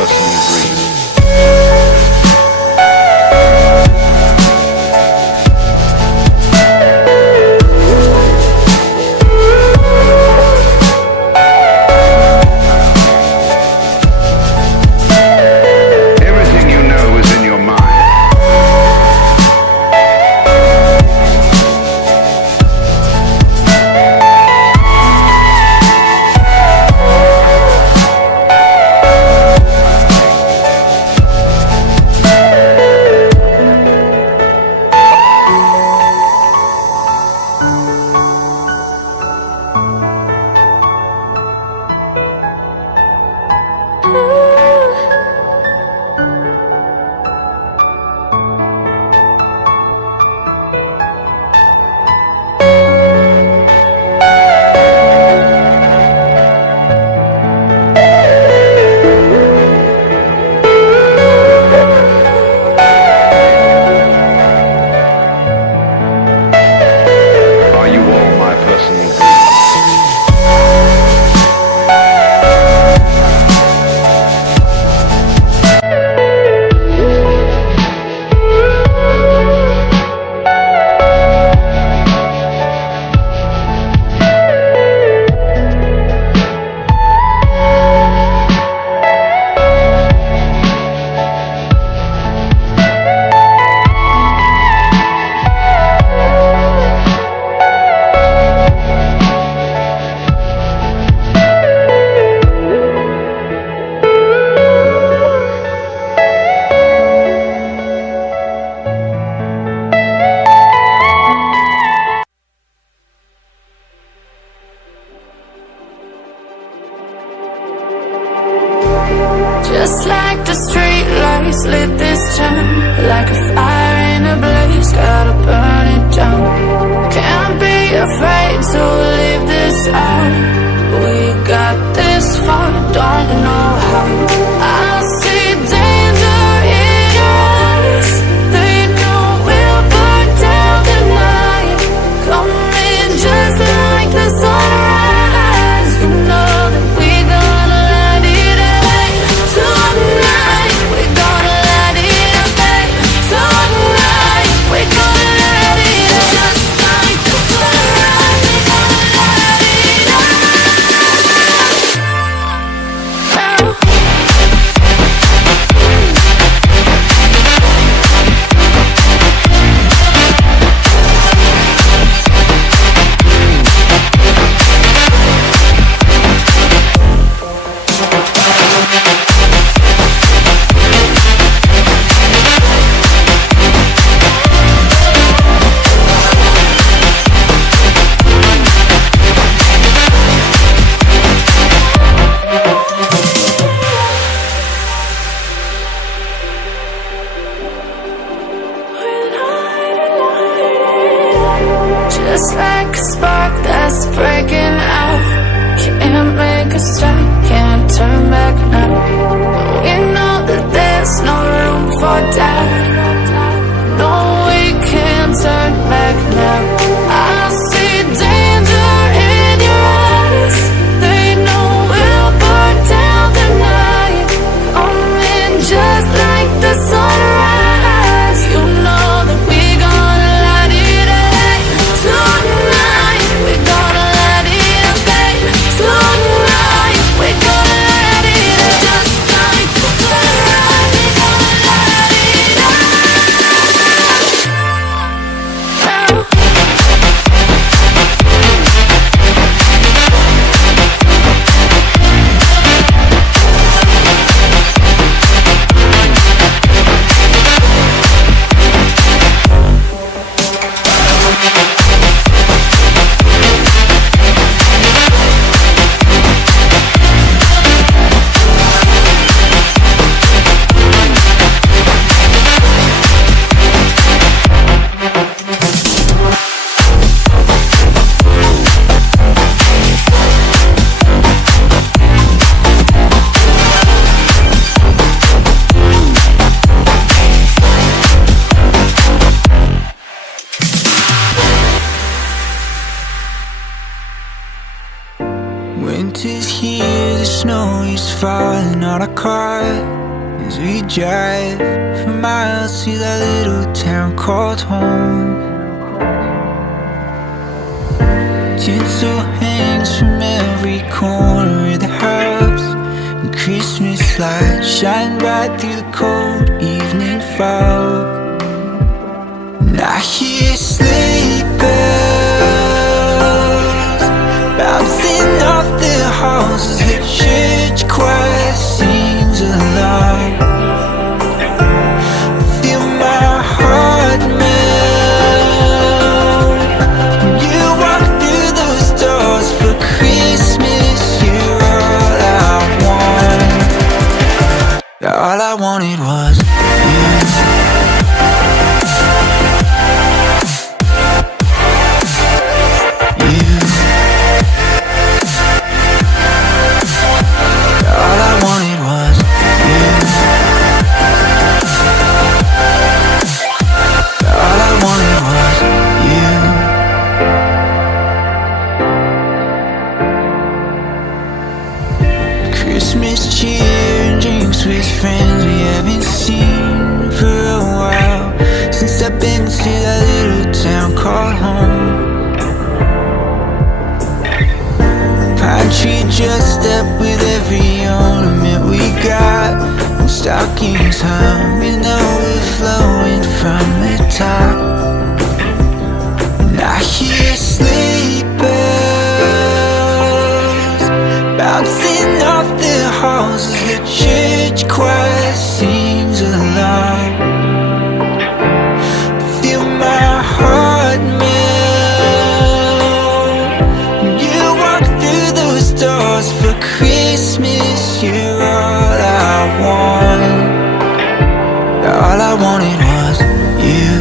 personal dream. Just like the street lights lit this town, like a fire in a blaze, gotta burn it down. Can't be afraid to leave this out. We got this far, don't know how. I see danger in your eyes. They know we'll burn down the night. Coming just like the sunrise. You know that we gonna light it up tonight. We gonna light it up tonight. We gonna light it up just like the sunrise. We gonna light it up. snow is falling on our car as we drive for miles to that little town called home. Tinsel hangs from every corner of the house, and Christmas lights shine right through the cold evening fog. And I hear sleigh bells bouncing off the halls as the church choir sings along. Feel my heart melt when you walk through those doors for Christmas. You're all I want. All I wanted was you. Christmas cheer and drinks with friends we haven't seen for a while, since I've been to that little town called home. Pine tree dressed up with every ornament we got, and stockings hung and overflowing from the top. And I hear sleigh bells bouncing off the halls as the church choir sings along. Feel my heart melt when you walk through those doors for Christmas. You're all I want. All I wanted was you.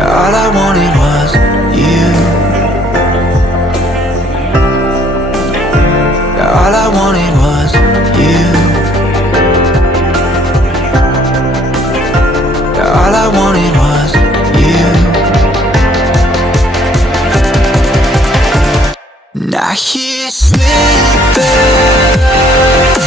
All I wanted was you. All I wanted was you. All I wanted was you. And I hear sleigh bells